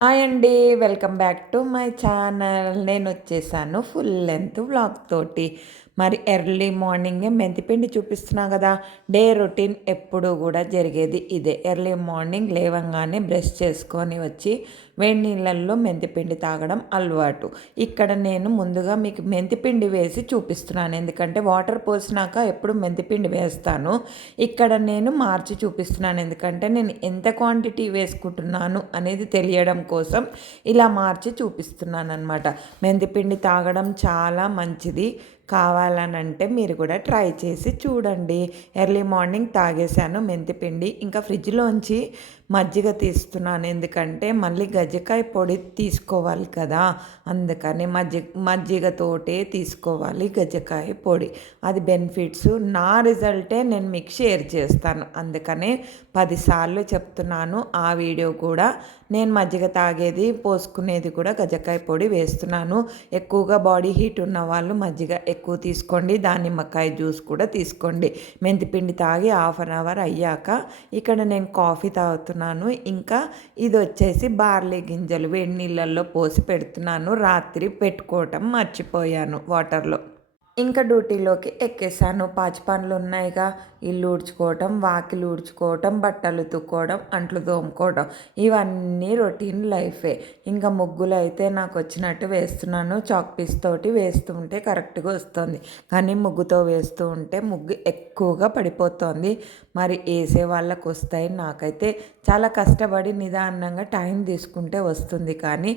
Hi అండి. Welcome back to my channel. నేనొచ్చేసాను full length vlog తోటి. మరి ఎర్లీ మార్నింగే మెంతిపిండి చూపిస్తున్నా గదా! డే రొటీన్ ఎప్పుడూ గూడా జరిగేది ఇదే. ఎర్లీ మార్నింగ్ లేవంగానే బ్రష్ చేసుకొని వచ్చి వేడి నీళ్ళల్లో మెంతిపిండి తాగడం అలవాటు. ఇక్కడ నేను ముందుగా మీకు మెంతిపిండి వేసి చూపిస్తున్నాను. ఎందుకంటే వాటర్ పోసినాక ఎప్పుడు మెంతిపిండి వేస్తాను. ఇక్కడ నేను మార్చి చూపిస్తున్నాను. ఎందుకంటే నేను ఎంత క్వాంటిటీ వేసుకుంటున్నాను అనేది తెలియడం కోసం ఇలా మార్చి చూపిస్తున్నానన్నమాట. మెంతిపిండి తాగడం చాలా మంచిది. కావాలనంటే మీరు కూడా ట్రై చేసి చూడండి. ఎర్లీ మార్నింగ్ తాగేశాను మెంతిపిండి. ఇంకా ఫ్రిడ్జ్లోంచి మజ్జిగ తీస్తున్నాను. ఎందుకంటే మళ్ళీ గజ్జికాయ పొడి తీసుకోవాలి కదా, అందుకని మజ్జిగతోటే తీసుకోవాలి గజ్జికాయ పొడి. అది బెనిఫిట్స్. నా రిజల్టే నేను మీకు షేర్ చేస్తాను. అందుకనే 10 సార్లు చెప్తున్నాను. ఆ వీడియో కూడా నేను మజ్జిగ తాగేది పోసుకునేది కూడా గజ్జికాయ పొడి వేస్తున్నాను. ఎక్కువగా బాడీ హీట్ ఉన్న వాళ్ళు మజ్జిగ ఎక్కువ తీసుకోండి. దానిమ్మకాయ జ్యూస్ కూడా తీసుకోండి. మెంతిపిండి తాగి హాఫ్ అన్ అవర్ అయ్యాక ఇక్కడ నేను కాఫీ తాగుతున్నాను. ఇంకా ఇది వచ్చేసి బార్లీ గింజలు వేడి నీళ్ళల్లో పోసి పెడుతున్నాను. రాత్రి పెట్టుకోవటం మర్చిపోయాను వాటర్లో. ఇంకా డ్యూటీలోకి ఎక్కేసాను. పాచి పనులు ఉన్నాయిగా, ఇల్లు ఊడ్చుకోవటం, వాకిలు ఊడ్చుకోవటం, బట్టలు ఉతుక్కోవడం, అంట్లు తోముకోవడం, ఇవన్నీ రొటీన్ లైఫే. ఇంకా ముగ్గులు అయితే నాకు వచ్చినట్టు వేస్తున్నాను. చాక్ పీస్ తోటి వేస్తుంటే కరెక్ట్గా వస్తుంది. కానీ ముగ్గుతో వేస్తూ ఉంటే ముగ్గు ఎక్కువగా పడిపోతుంది. మరి వేసే వాళ్ళకు వస్తాయి. నాకైతే చాలా కష్టపడి నిదానంగా టైం తీసుకుంటే వస్తుంది. కానీ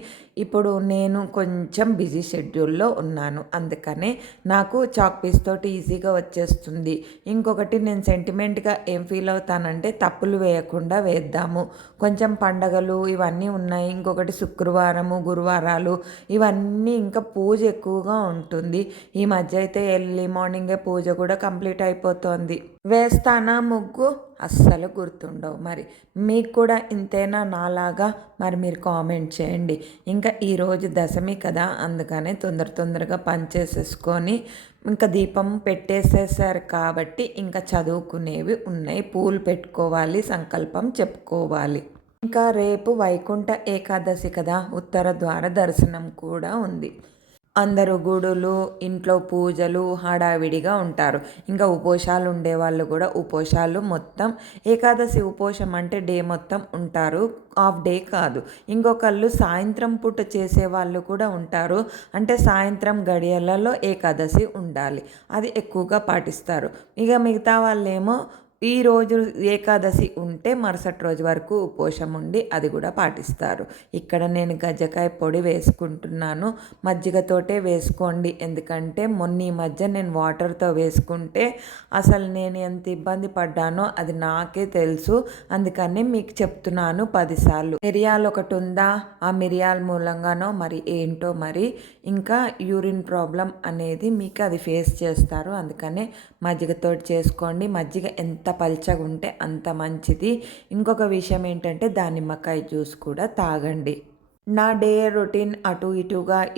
ఇప్పుడు నేను కొంచెం బిజీ షెడ్యూల్లో ఉన్నాను. అందుకనే నాకు చాక్ పీస్ తోటి ఈజీగా వచ్చేస్తుంది. ఇంకొకటి నేను సెంటిమెంట్గా ఏం ఫీల్ అవుతానంటే తప్పులు వేయకుండా వేద్దాము. కొంచెం పండగలు ఇవన్నీ ఉన్నాయి. ఇంకొకటి శుక్రవారము, గురువారాలు ఇవన్నీ ఇంకా పూజ ఎక్కువగా ఉంటుంది. ఈ మధ్య అయితే ఎర్లీ మార్నింగే పూజ కూడా కంప్లీట్ అయిపోతుంది. వేస్తానా ముగ్గు అస్సలు గుర్తుండవు. మరి మీకు కూడా ఇంతేనా నాలాగా? మరి మీరు కామెంట్ చేయండి. ఇంకా ఈరోజు దశమి కదా, అందుకనే తొందరగా పని చేసేసుకొని ఇంకా దీపం పెట్టేసేసారు కాబట్టి ఇంకా చదువుకునేవి ఉన్నాయి. పూలు పెట్టుకోవాలి, సంకల్పం చెప్పుకోవాలి. ఇంకా రేపు వైకుంఠ ఏకాదశి కదా, ఉత్తర ద్వార దర్శనం కూడా ఉంది. అందరూ గుడులు, ఇంట్లో పూజలు హడావిడిగా ఉంటారు. ఇంకా ఉపవాసాలు ఉండేవాళ్ళు కూడా ఉపవాసాలు మొత్తం ఏకాదశి ఉపవాసం అంటే డే మొత్తం ఉంటారు, హాఫ్ డే కాదు. ఇంకొకళ్ళు సాయంత్రం పూట చేసేవాళ్ళు కూడా ఉంటారు. అంటే సాయంత్రం గడియలలో ఏకాదశి ఉండాలి, అది ఎక్కువగా పాటిస్తారు. ఇక మిగతా వాళ్ళేమో ఈరోజు ఏకాదశి ఉంటే మరుసటి రోజు వరకు ఉపవాసం ఉండి అది కూడా పాటిస్తారు. ఇక్కడ నేను గజ్జికాయ పొడి వేసుకుంటున్నాను. మజ్జిగతోటే వేసుకోండి. ఎందుకంటే ఈ మధ్య నేను వాటర్తో వేసుకుంటే అసలు నేను ఎంత ఇబ్బంది పడ్డానో అది నాకే తెలుసు. అందుకని మీకు చెప్తున్నాను 10 సార్లు. మిరియాలు ఒకటి ఉందా, ఆ మిరియాల మూలంగానో మరి ఏంటో మరి ఇంకా యూరిన్ ప్రాబ్లం అనేది మీకు అది ఫేస్ చేస్తారు. అందుకనే మజ్జిగతోటి చేసుకోండి. మజ్జిగ ఎంత పల్చగా ఉంటే అంత మంచిది. ఇంకొక విషయం ఏంటంటే దానిమ్మకాయ జ్యూస్ కూడా తాగండి. నా డే రొటీన్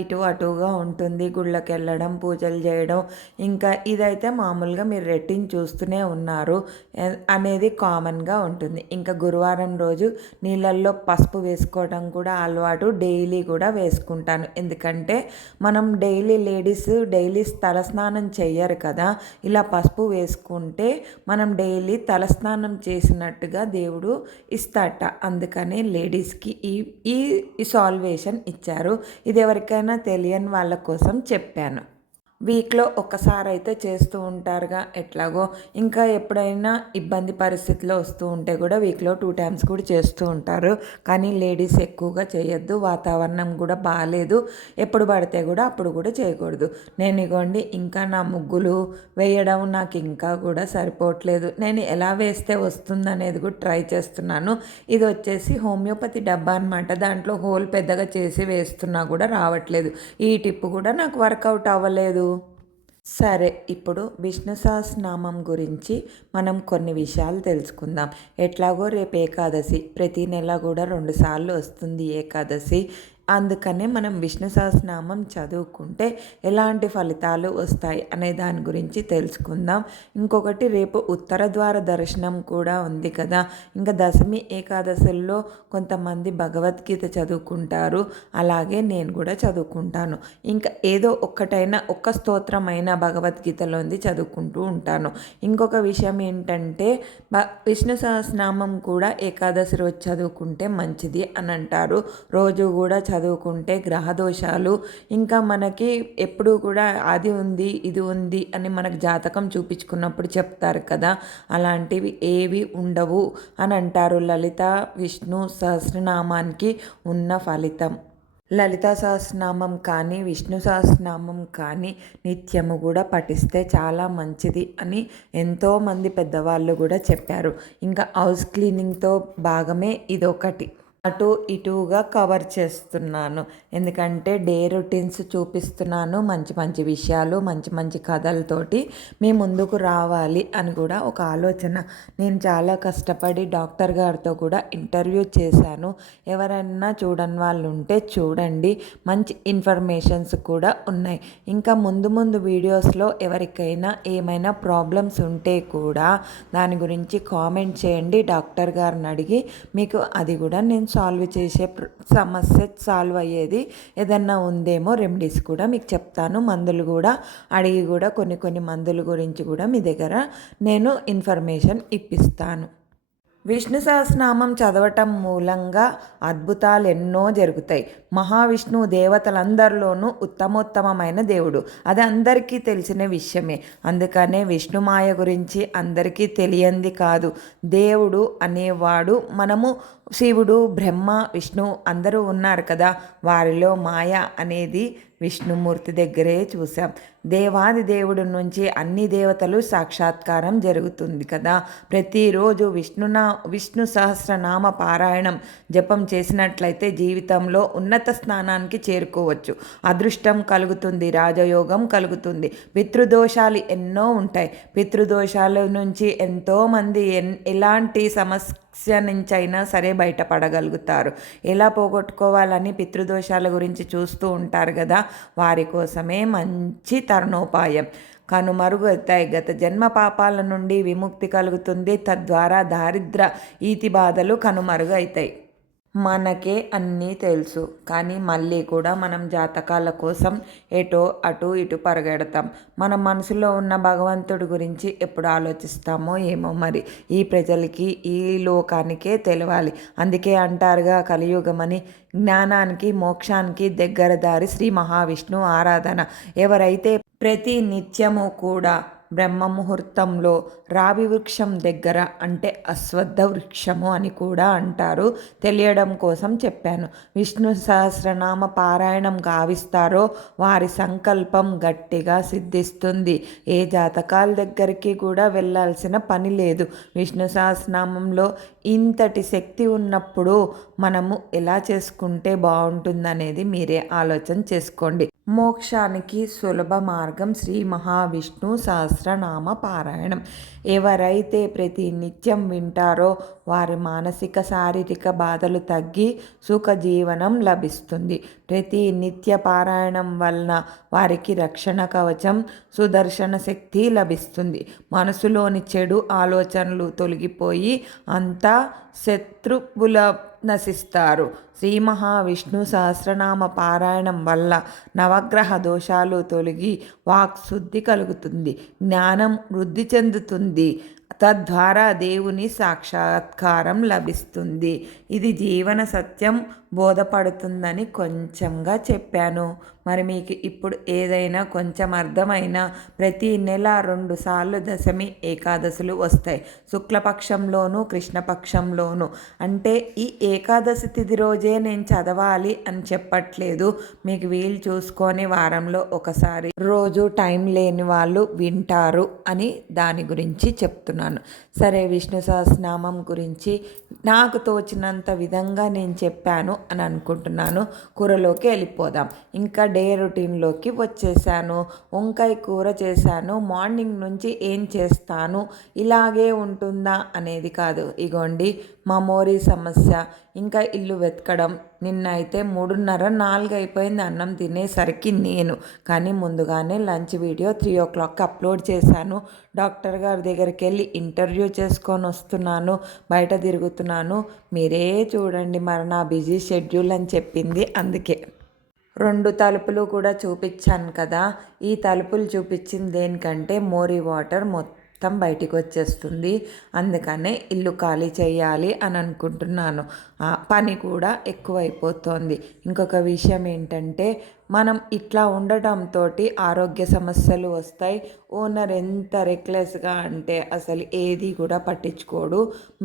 ఇటు అటుగా ఉంటుంది. గుళ్ళకి వెళ్ళడం, పూజలు చేయడం, ఇంకా ఇదైతే మామూలుగా మీరు రొటీన్ చూస్తూనే ఉన్నారు అనేది కామన్గా ఉంటుంది. ఇంకా గురువారం రోజు నీళ్ళల్లో పసుపు వేసుకోవడం కూడా అలవాటు. డైలీ కూడా వేసుకుంటాను. ఎందుకంటే మనం డైలీ తలస్నానం చెయ్యరు కదా, ఇలా పసుపు వేసుకుంటే మనం డైలీ తలస్నానం చేసినట్టుగా దేవుడు ఇస్తాట. అందుకనే లేడీస్కి ఈ సాల్వేషన్ ఇచ్చారు. ఇది ఎవరికైనా తెలియని వాళ్ళ కోసం చెప్పాను. వీక్లో ఒక్కసారి అయితే చేస్తూ ఉంటారుగా ఎట్లాగో. ఇంకా ఎప్పుడైనా ఇబ్బంది పరిస్థితిలో వస్తూ ఉంటే కూడా వీక్లో 2 టైమ్స్ కూడా చేస్తూ ఉంటారు. కానీ లేడీస్ ఎక్కువగా చేయొద్దు, వాతావరణం కూడా బాగాలేదు. ఎప్పుడు పడితే కూడా అప్పుడు కూడా చేయకూడదు. నేను ఇగోండి ఇంకా నా ముగ్గులు వేయడం నాకు ఇంకా కూడా సరిపోవట్లేదు. నేను ఎలా వేస్తే వస్తుందనేది కూడా ట్రై చేస్తున్నాను. ఇది వచ్చేసి హోమియోపతి డబ్బా అనమాట. దాంట్లో హోల్ పెద్దగా చేసి వేస్తున్నా కూడా రావట్లేదు. ఈ టిప్ కూడా నాకు వర్కౌట్ అవ్వలేదు. సరే, ఇప్పుడు విష్ణు సహస్రనామం గురించి మనం కొన్ని విషయాలు తెలుసుకుందాం. ఎట్లాగో రేపు ఏకాదశి, ప్రతి నెల కూడా 2 సార్లు వస్తుంది ఏకాదశి. అందుకనే మనం విష్ణు సహస్రనామం చదువుకుంటే ఎలాంటి ఫలితాలు వస్తాయి అనే దాని గురించి తెలుసుకుందాం. ఇంకొకటి, రేపు ఉత్తర ద్వార దర్శనం కూడా ఉంది కదా. ఇంకా దశమి ఏకాదశుల్లో కొంతమంది భగవద్గీత చదువుకుంటారు, అలాగే నేను కూడా చదువుకుంటాను. ఇంకా ఏదో ఒక్కటైనా ఒక్క స్తోత్రమైన భగవద్గీతలోంది చదువుకుంటూ ఉంటాను. ఇంకొక విషయం ఏంటంటే, విష్ణు సహస్రనామం కూడా ఏకాదశి రోజు చదువుకుంటే మంచిది అని అంటారు. రోజు కూడా చదువుకుంటే గ్రహదోషాలు, ఇంకా మనకి ఎప్పుడూ కూడా అది ఉంది ఇది ఉంది అని మనకు జాతకం చూపించుకున్నప్పుడు చెప్తారు కదా, అలాంటివి ఏవి ఉండవు అని అంటారు. లలిత విష్ణు సహస్రనామానికి ఉన్న ఫలితం. లలితా సహస్రనామం కానీ విష్ణు సహస్రనామం కానీ నిత్యము కూడా పఠిస్తే చాలా మంచిది అని ఎంతోమంది పెద్దవాళ్ళు కూడా చెప్పారు. ఇంకా హౌస్ క్లీనింగ్తో భాగమే ఇదొకటి. అటు ఇటుగా కవర్ చేస్తున్నాను, ఎందుకంటే డే రొటీన్స్ చూపిస్తున్నాను. మంచి మంచి విషయాలు, మంచి మంచి కథలతోటి మీ ముందుకు రావాలి అని కూడా ఒక ఆలోచన. నేను చాలా కష్టపడి డాక్టర్ గారితో కూడా ఇంటర్వ్యూ చేశాను. ఎవరైనా చూడని వాళ్ళు ఉంటే చూడండి, మంచి ఇన్ఫర్మేషన్స్ కూడా ఉన్నాయి. ఇంకా ముందు ముందు వీడియోస్లో ఎవరికైనా ఏమైనా ప్రాబ్లమ్స్ ఉంటే కూడా దాని గురించి కామెంట్ చేయండి. డాక్టర్ గారిని అడిగి మీకు అది కూడా నేను సాల్వ్ చేసే సమస్య సాల్వ్ అయ్యేది ఏదన్నా ఉందేమో రెమెడీస్ కూడా మీకు చెప్తాను. మందులు కూడా అడిగి కూడా కొన్ని మందుల గురించి కూడా మీ దగ్గర నేను ఇన్ఫర్మేషన్ ఇప్పిస్తాను. విష్ణు సహస్రనామం చదవటం మూలంగా అద్భుతాలు ఎన్నో జరుగుతాయి. మహావిష్ణువు దేవతలందరిలోనూ ఉత్తమోత్తమైన దేవుడు, అది అందరికీ తెలిసిన విషయమే. అందుకనే విష్ణుమాయ గురించి అందరికీ తెలియంది కాదు. దేవుడు అనేవాడు మనము శివుడు, బ్రహ్మ, విష్ణు అందరూ ఉన్నారు కదా, వారిలో మాయ అనేది విష్ణుమూర్తి దగ్గరే చూసాం. దేవాది దేవుడి నుంచి అన్ని దేవతలు సాక్షాత్కారం జరుగుతుంది కదా. ప్రతిరోజు విష్ణు సహస్రనామ పారాయణం జపం చేసినట్లయితే జీవితంలో ఉన్నత స్థానానికి చేరుకోవచ్చు. అదృష్టం కలుగుతుంది, రాజయోగం కలుగుతుంది. పితృదోషాలు ఎన్నో ఉంటాయి. పితృదోషాల నుంచి ఎంతోమంది ఎలాంటి సమస్య నుంచి అయినా సరే బయటపడగలుగుతారు. ఎలా పోగొట్టుకోవాలని పితృదోషాల గురించి చూస్తూ ఉంటారు కదా, వారి కోసమే మంచి తరుణోపాయం. కనుమరుగవుతాయి. గత జన్మ పాపాల నుండి విముక్తి కలుగుతుంది. తద్వారా దారిద్ర ఈతి బాధలు కనుమరుగవుతాయి. మనకే అన్నీ తెలుసు, కానీ మళ్ళీ కూడా మనం జాతకాల కోసం అటు ఇటు పరిగెడతాం. మన మనసులో ఉన్న భగవంతుడి గురించి ఎప్పుడు ఆలోచిస్తామో ఏమో మరి. ఈ ప్రజలకి, ఈ లోకానికే తెలవాలి. అందుకే అంటారుగా కలియుగమని. జ్ఞానానికి మోక్షానికి దగ్గర దారి శ్రీ మహావిష్ణువు ఆరాధన. ఎవరైతే ప్రతి నిత్యము కూడా బ్రహ్మ ముహూర్తంలో రావి వృక్షం దగ్గర, అంటే అశ్వత్థ వృక్షము అని కూడా అంటారు, తెలియడం కోసం చెప్పాను. విష్ణు సహస్రనామ పారాయణం గావిస్తారో వారి సంకల్పం గట్టిగా సిద్ధిస్తుంది. ఏ జాతకాల దగ్గరికి కూడా వెళ్ళాల్సిన పని లేదు. విష్ణు సహస్రనామంలో ఇంతటి శక్తి ఉన్నప్పుడు మనము ఎలా చేసుకుంటే బాగుంటుందనేది మీరే ఆలోచన చేసుకోండి. మోక్షానికి సులభ మార్గం శ్రీ మహావిష్ణు సహస్రనామ పారాయణం. ఎవరైతే ప్రతి నిత్యం వింటారో వారి మానసిక శారీరక బాధలు తగ్గి సుఖ జీవనం లభిస్తుంది. ప్రతి నిత్య పారాయణం వలన వారికి రక్షణ కవచం, సుదర్శన శక్తి లభిస్తుంది. మనసులోని చెడు ఆలోచనలు తొలగిపోయి అంతా శత్రువుల నశిస్తారు. శ్రీ మహావిష్ణు సహస్రనామ పారాయణం వల్ల నవగ్రహ దోషాలు తొలగి వాక్శుద్ధి కలుగుతుంది, జ్ఞానం వృద్ధి చెందుతుంది. తద్వారా దేవుని సాక్షాత్కారం లభిస్తుంది. ఇది జీవన సత్యం బోధపడుతుందని కొంచెంగా చెప్పాను. మరి మీకు ఇప్పుడు ఏదైనా కొంచెం అర్థమైనా, ప్రతి నెల 2 సార్లు దశమి ఏకాదశులు వస్తాయి. శుక్లపక్షంలోనూ కృష్ణపక్షంలోనూ. అంటే ఈ ఏకాదశి తిథి రోజే నేను చదవాలి అని చెప్పట్లేదు. మీకు వీలు చూసుకొని వారంలో ఒకసారి, రోజు టైం లేని వాళ్ళు వింటారు అని దాని గురించి చెప్తున్నాను. సరే, విష్ణు సహస్రనామం గురించి నాకు తోచినంత విధంగా నేను చెప్పాను అని అనుకుంటున్నాను. కూరలోకి వెళ్ళిపోదాం. ఇంకా డే రొటీన్లోకి వచ్చేసాను. వంకాయ కూర చేశాను. మార్నింగ్ నుంచి ఏం చేస్తాను, ఇలాగే ఉంటుందా అనేది కాదు. ఇగోండి మా మోరీ సమస్య, ఇంకా ఇల్లు వెతకడం. నిన్న అయితే 3:30, 4 అయిపోయింది అన్నం తినేసరికి నేను. కానీ ముందుగానే లంచ్ వీడియో 3 o'clockకి అప్లోడ్ చేశాను. డాక్టర్ గారి దగ్గరికి వెళ్ళి ఇంటర్వ్యూ చేసుకొని వస్తున్నాను, బయట తిరుగుతున్నాను. మీరే చూడండి మరి నా బిజీ షెడ్యూల్ అని చెప్పింది. అందుకే 2 తలుపులు కూడా చూపించాను కదా. ఈ తలుపులు చూపించింది దేనికంటే మోరీ వాటర్ మొత్తం బయటికి వచ్చేస్తుంది. అందుకనే ఇల్లు ఖాళీ చేయాలి అని అనుకుంటున్నాను. పని కూడా ఎక్కువైపోతుంది. ఇంకొక విషయం ఏంటంటే మనం ఇట్లా ఉండటంతో ఆరోగ్య సమస్యలు వస్తాయి. ఓనర్ ఎంత రెక్లెస్గా అంటే అసలు ఏది కూడా పట్టించుకోడు.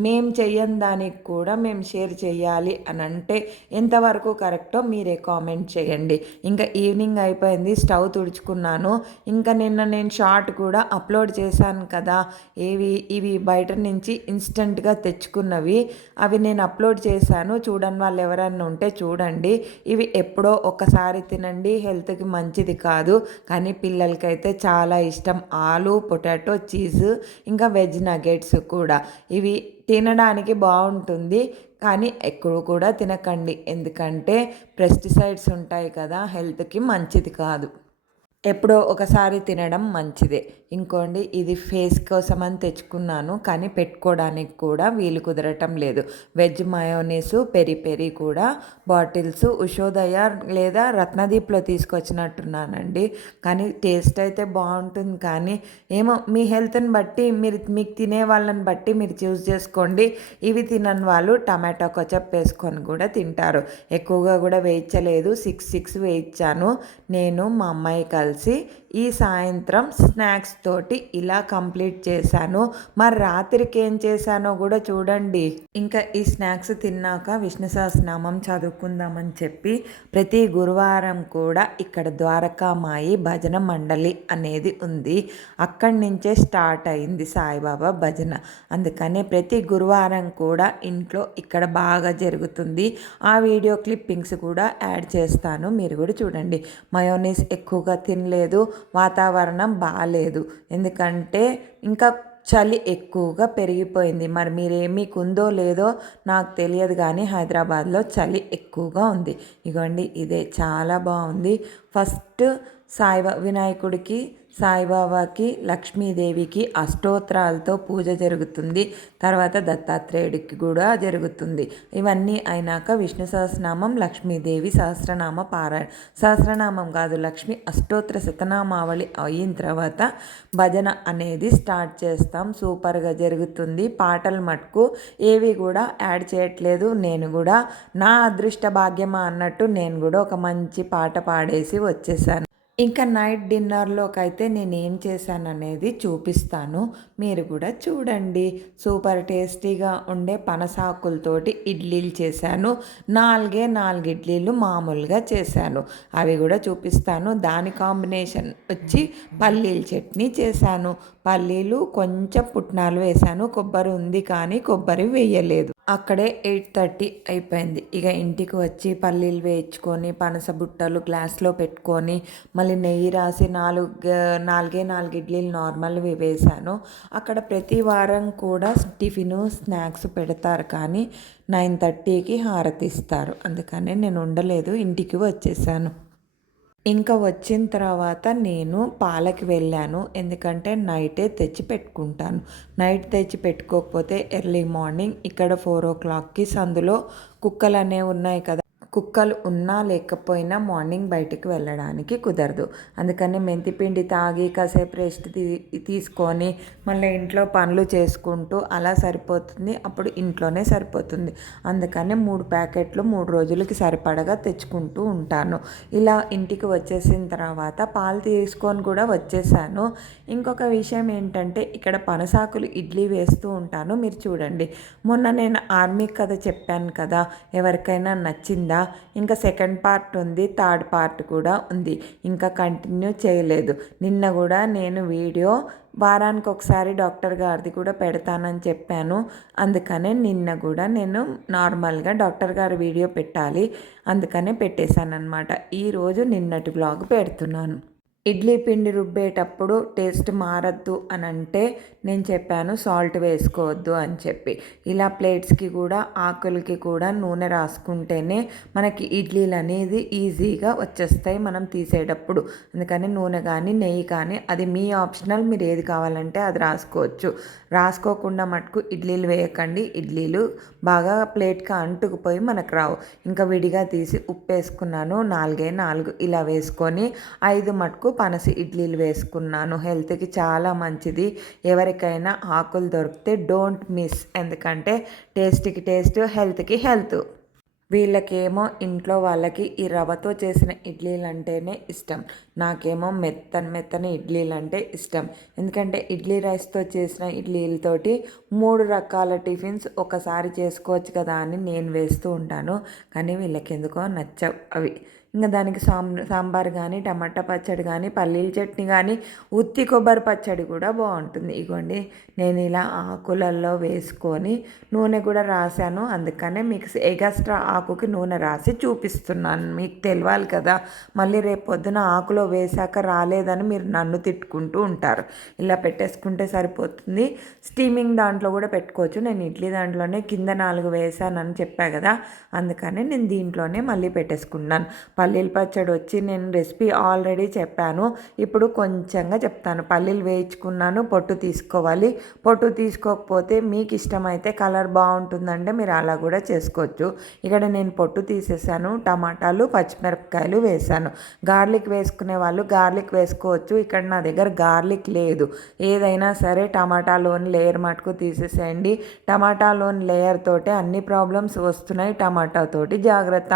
మేము చెయ్యని దానికి కూడా మేము షేర్ చేయాలి అని అంటే ఎంతవరకు కరెక్టో మీరే కామెంట్ చేయండి. ఇంకా ఈవినింగ్ అయిపోయింది, స్టవ్ తుడుచుకున్నాను. ఇంకా నిన్న నేను షార్ట్ కూడా అప్లోడ్ చేశాను కదా. ఇవి బయట నుంచి ఇన్స్టెంట్గా తెచ్చుకున్నవి. అవి నేను అప్లోడ్ చేశాను, చూడని వాళ్ళు ఎవరన్నా ఉంటే చూడండి. ఇవి ఎప్పుడో ఒకసారి తినండి, హెల్త్కి మంచిది కాదు. కానీ పిల్లలకైతే చాలా ఇష్టం. ఆలు, పొటాటో, చీజ్, ఇంకా వెజ్ నగెట్స్ కూడా. ఇవి తినడానికి బాగుంటుంది కానీ ఎక్కువ కూడా తినకండి, ఎందుకంటే పెస్టిసైడ్స్ ఉంటాయి కదా, హెల్త్కి మంచిది కాదు. ఎప్పుడో ఒకసారి తినడం మంచిదే. ఇంకోండి, ఇది ఫేస్ కోసం అని తెచ్చుకున్నాను కానీ పెట్టుకోవడానికి కూడా వీలు కుదరటం లేదు. వెజ్ మయోనీసు, పెరి పెరి కూడా బాటిల్స్ ఉషోదయ లేదా రత్నదీప్లో తీసుకొచ్చినట్టున్నానండి. కానీ టేస్ట్ అయితే బాగుంటుంది. కానీ ఏమో మీ హెల్త్ని బట్టి మీకు తినే వాళ్ళని బట్టి మీరు చూస్ చేసుకోండి. ఇవి తినని వాళ్ళు టమాటో కచప్ వేసుకొని కూడా తింటారు. ఎక్కువగా కూడా వేయించలేదు, 6 వేయించాను. నేను మా అమ్మాయి కలిసి ఈ సాయంత్రం స్నాక్స్ తోటి ఇలా కంప్లీట్ చేశాను. మరి రాత్రికి ఏం చేశానో కూడా చూడండి. ఇంకా ఈ స్నాక్స్ తిన్నాక విష్ణు సహస్రనామం చదువుకుందామని చెప్పి ప్రతి గురువారం కూడా ఇక్కడ ద్వారకామాయి భజన మండలి అనేది ఉంది. అక్కడి నుంచే స్టార్ట్ అయింది సాయిబాబా భజన. అందుకనే ప్రతి గురువారం కూడా ఇంట్లో ఇక్కడ బాగా జరుగుతుంది. ఆ వీడియో క్లిప్పింగ్స్ కూడా యాడ్ చేస్తాను, మీరు కూడా చూడండి. మయోనీస్ ఎక్కువగా తినలేదు, వాతావరణం బాగాలేదు, ఎందుకంటే ఇంకా చలి ఎక్కువగా పెరిగిపోయింది. మరి మీకు ఉందో లేదో నాకు తెలియదు కానీ హైదరాబాద్లో చలి ఎక్కువగా ఉంది. ఇగోండి, ఇదే చాలా బాగుంది. ఫస్ట్ వినాయకుడికి, సాయిబాబాకి, లక్ష్మీదేవికి అష్టోత్తరాలతో పూజ జరుగుతుంది. తర్వాత దత్తాత్రేయుడికి కూడా జరుగుతుంది. ఇవన్నీ అయినాక విష్ణు సహస్రనామం, లక్ష్మీదేవి సహస్రనామ పారాయణ, సహస్రనామం కాదు, లక్ష్మి అష్టోత్తర శతనామావళి అయిన తర్వాత భజన అనేది స్టార్ట్ చేస్తాం. సూపర్గా జరుగుతుంది. పాటలు మటుకు ఏవి కూడా యాడ్ చేయట్లేదు. నేను కూడా నా అదృష్ట భాగ్యమా అన్నట్టు నేను కూడా ఒక మంచి పాట పాడేసి వచ్చేసాను. ఇంకా నైట్ డిన్నర్లోకి అయితే నేను ఏం చేశాను అనేది చూపిస్తాను, మీరు కూడా చూడండి. సూపర్ టేస్టీగా ఉండే పనసాకులతోటి ఇడ్లీలు చేశాను. 4 ఇడ్లీలు మామూలుగా చేశాను, అవి కూడా చూపిస్తాను. దాని కాంబినేషన్ వచ్చి పల్లీల చట్నీ చేశాను. పల్లీలు కొంచెం పుట్నాలు వేశాను. కొబ్బరి ఉంది కానీ కొబ్బరి వేయలేదు. అక్కడే 8:30 అయిపోయింది. ఇక ఇంటికి వచ్చి పల్లీలు వేయించుకొని పనస బుట్టలు గ్లాస్లో పెట్టుకొని మళ్ళీ నెయ్యి రాసి 4 ఇడ్లీలు నార్మల్వి వేశాను. అక్కడ ప్రతి వారం కూడా టిఫిను స్నాక్స్ పెడతారు కానీ 9:30కి హారతి ఇస్తారు. అందుకనే నేను ఉండలేదు, ఇంటికి వచ్చేసాను. ఇంకా వచ్చిన తర్వాత నేను పాలకి వెళ్ళాను, ఎందుకంటే నైటే తెచ్చి పెట్టుకుంటాను. నైట్ తెచ్చి పెట్టుకోకపోతే ఎర్లీ మార్నింగ్ ఇక్కడ 4 o'clockకి సందులో కుక్కలు అనేవి ఉన్నాయి కదా, కుక్కలు ఉన్నా లేకపోయినా మార్నింగ్ బయటికి వెళ్ళడానికి కుదరదు. అందుకని మెంతిపిండి తాగి కాసేపు రెస్ట్ తీసుకొని మళ్ళీ ఇంట్లో పనులు చేసుకుంటూ అలా సరిపోతుంది. అప్పుడు ఇంట్లోనే సరిపోతుంది. అందుకని 3 ప్యాకెట్లు 3 రోజులకి సరిపడగా తెచ్చుకుంటూ ఉంటాను. ఇలా ఇంటికి వచ్చేసిన తర్వాత పాలు తీసుకొని కూడా వచ్చేసాను. ఇంకొక విషయం ఏంటంటే ఇక్కడ పనసాకులు ఇడ్లీ వేస్తూ ఉంటాను, మీరు చూడండి. మొన్న నేను ఆర్మీ కథ చెప్పాను కదా, ఎవరికైనా నచ్చిందా? ఇంకా సెకండ్ పార్ట్ ఉంది, థర్డ్ పార్ట్ కూడా ఉంది, ఇంకా కంటిన్యూ చేయలేదు. నిన్న కూడా నేను వీడియో వారానికి ఒకసారి డాక్టర్ గారిది కూడా పెడతానని చెప్పాను. అందుకనే నిన్న కూడా నేను నార్మల్గా డాక్టర్ గారి వీడియో పెట్టాలి, అందుకనే పెట్టేశాను అనమాట. ఈరోజు నిన్నటి వ్లాగ్ పెడుతున్నాను. ఇడ్లీ పిండి రుబ్బేటప్పుడు టేస్ట్ మారద్దు అని అంటే నేను చెప్పాను సాల్ట్ వేసుకోవద్దు అని చెప్పి. ఇలా ప్లేట్స్కి కూడా ఆకులకి కూడా నూనె రాసుకుంటేనే మనకి ఇడ్లీలు అనేది ఈజీగా వచ్చేస్తాయి మనం తీసేటప్పుడు. అందుకని నూనె కానీ నెయ్యి కానీ అది మీ ఆప్షనల్, మీరు ఏది కావాలంటే అది రాసుకోవచ్చు. రాసుకోకుండా మటుకు ఇడ్లీలు వేయకండి. ఇడ్లీలు బాగా ప్లేట్కి అంటుకుపోయి మనకు రావు. ఇంకా విడిగా తీసి ఉప్పు వేసుకున్నాను, 4 ఇలా వేసుకొని 5 మటుకు పనస ఇడ్లీలు వేసుకున్నాను. హెల్త్కి చాలా మంచిది. ఎవరికైనా ఆకులు దొరికితే డోంట్ మిస్, ఎందుకంటే టేస్ట్కి టేస్ట్, హెల్త్కి హెల్త్. వీళ్ళకేమో ఇంట్లో వాళ్ళకి ఈ రవ్వతో చేసిన ఇడ్లీలు అంటేనే ఇష్టం. నాకేమో మెత్తని ఇడ్లీలు అంటే ఇష్టం. ఎందుకంటే ఇడ్లీ రైస్తో చేసిన ఇడ్లీలతోటి 3 రకాల టిఫిన్స్ ఒకసారి చేసుకోవచ్చు కదా అని నేను వేస్తూ ఉంటాను. కానీ వీళ్ళకి ఎందుకో నచ్చవు అవి. ఇంకా దానికి సాంబార్ కానీ, టమాటా పచ్చడి కానీ, పల్లీల చట్నీ కానీ, ఉత్తి కొబ్బరి పచ్చడి కూడా బాగుంటుంది. ఇగోండి నేను ఇలా ఆకులలో వేసుకొని నూనె కూడా రాశాను. అందుకనే మీకు ఎగస్ట్రా ఆకుకి నూనె రాసి చూపిస్తున్నాను. మీకు తెలియాలి కదా, మళ్ళీ రేపు పొద్దున ఆకులో వేశాక రాలేదని మీరు నన్ను తిట్టుకుంటూ ఉంటారు. ఇలా పెట్టేసుకుంటే సరిపోతుంది. స్టీమింగ్ దాంట్లో కూడా పెట్టుకోవచ్చు. నేను ఇడ్లీ దాంట్లోనే కింద 4 వేసానని చెప్పా కదా, అందుకని నేను దీంట్లోనే మళ్ళీ పెట్టేసుకున్నాను. పల్లీల పచ్చడి వచ్చి నేను రెసిపీ ఆల్రెడీ చెప్పాను. ఇప్పుడు కొంచెంగా చెప్తాను. పల్లీలు వేయించుకున్నాను, పొట్టు తీసుకోవాలి. పొట్టు తీసుకోకపోతే మీకు ఇష్టమైతే కలర్ బాగుంటుందంటే మీరు అలా కూడా చేసుకోవచ్చు. ఇక్కడ నేను పొట్టు తీసేసాను. టమాటాలు, పచ్చిమిరపకాయలు వేసాను. గార్లిక్ వేసుకునే వాళ్ళు గార్లిక్ వేసుకోవచ్చు. ఇక్కడ నా దగ్గర గార్లిక్ లేదు. ఏదైనా సరే టమాటాలోని లేయర్ మటుకు తీసేసేయండి. టమాటాలోని లేయర్ తోటే అన్ని ప్రాబ్లమ్స్ వస్తున్నాయి. టమాటాతోటి జాగ్రత్త.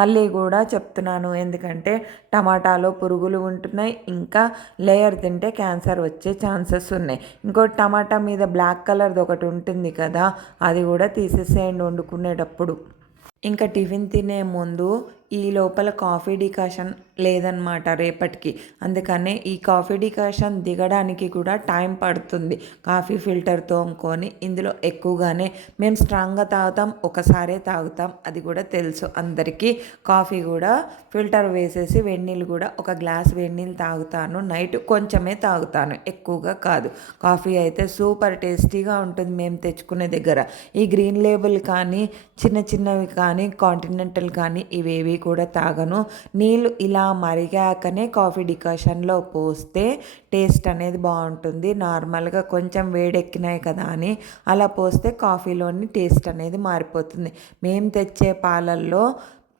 మళ్ళీ కూడా చెప్తున్నాను, ఎందుకంటే టమాటాలో పురుగులు ఉంటున్నాయి. ఇంకా లేయర్ తింటే క్యాన్సర్ వచ్చే ఛాన్సెస్ ఉన్నాయి. ఇంకోటి టమాటా మీద బ్లాక్ కలర్ది ఒకటి ఉంటుంది కదా, అది కూడా తీసేసేయండి వండుకునేటప్పుడు. ఇంకా టిఫిన్ తినే ముందు ఈ లోపల కాఫీ డికాషన్ లేదనమాట రేపటికి. అందుకనే ఈ కాఫీ డికాషన్ దిగడానికి కూడా టైం పడుతుంది. కాఫీ ఫిల్టర్ తోముకొని ఇందులో ఎక్కువగానే మేము స్ట్రాంగ్గా తాగుతాం, ఒకసారే తాగుతాం, అది కూడా తెలుసు అందరికీ. కాఫీ కూడా ఫిల్టర్ వేసేసి వెన్నీళ్ళు కూడా ఒక గ్లాస్ వెన్నీళ్ళు తాగుతాను. నైట్ కొంచెమే తాగుతాను, ఎక్కువగా కాదు. కాఫీ అయితే సూపర్ టేస్టీగా ఉంటుంది మేము తెచ్చుకునే దగ్గర. ఈ గ్రీన్ లేబుల్ కానీ, చిన్నవి కానీ, కాంటినెంటల్ కానీ ఇవేవి కూడా తాగను. నీళ్ళు ఇలా మరిగాకనే కాఫీ డికాషన్లో పోస్తే టేస్ట్ అనేది బాగుంటుంది. నార్మల్గా కొంచెం వేడెక్కినాయి కదా అని అలా పోస్తే కాఫీలోని టేస్ట్ అనేది మారిపోతుంది. మేము తెచ్చే పాలల్లో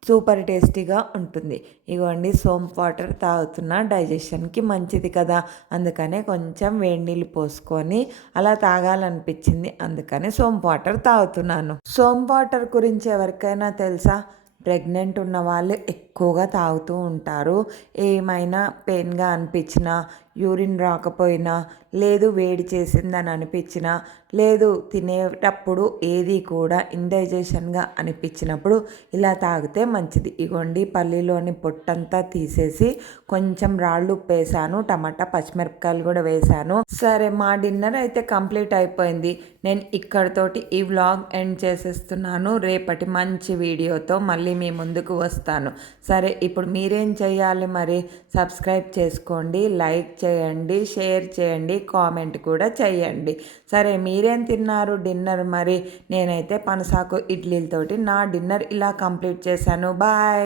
సూపర్ టేస్టీగా ఉంటుంది. ఇగోండి సోంపు వాటర్ తాగుతున్నా, డైజెషన్కి మంచిది కదా, అందుకనే కొంచెం వేడి నీళ్ళు పోసుకొని అలా తాగాలనిపించింది, అందుకని సోంపు వాటర్ తాగుతున్నాను. సోంపు వాటర్ గురించి ఎవరికైనా తెలుసా? ప్రెగ్నెంట్ ఉన్న వాళ్ళు ఎక్కువగా తాగుతూ ఉంటారు. ఏమైనా పెయిన్గా అనిపించినా, యూరిన్ రాకపోయినా, లేదు వేడి చేసిందని అనిపించినా, లేదు తినేటప్పుడు ఏది కూడా ఇండైజెషన్గా అనిపించినప్పుడు ఇలా తాగితే మంచిది. ఇగోండి పల్లీలోని పొట్టంతా తీసేసి కొంచెం రాళ్ళు ఉప్పు వేసాను, టమాటా పచ్చిమిరపకాయలు కూడా వేసాను. సరే, మా డిన్నర్ అయితే కంప్లీట్ అయిపోయింది. నేను ఇక్కడితోటి ఈ వ్లాగ్ ఎండ్ చేసేస్తున్నాను. రేపటి మంచి వీడియోతో మళ్ళీ మీ ముందుకు వస్తాను. సరే, ఇప్పుడు మీరేం చేయాలి మరి? సబ్స్క్రైబ్ చేసుకోండి, లైక్ చేయండి, షేర్ చేయండి, కామెంట్ కూడా చేయండి. సరే, మీరేం తిన్నారు డిన్నర్ మరి? నేనైతే పనసాకు ఇడ్లీలతోటి నా డిన్నర్ ఇలా కంప్లీట్ చేశాను. బాయ్.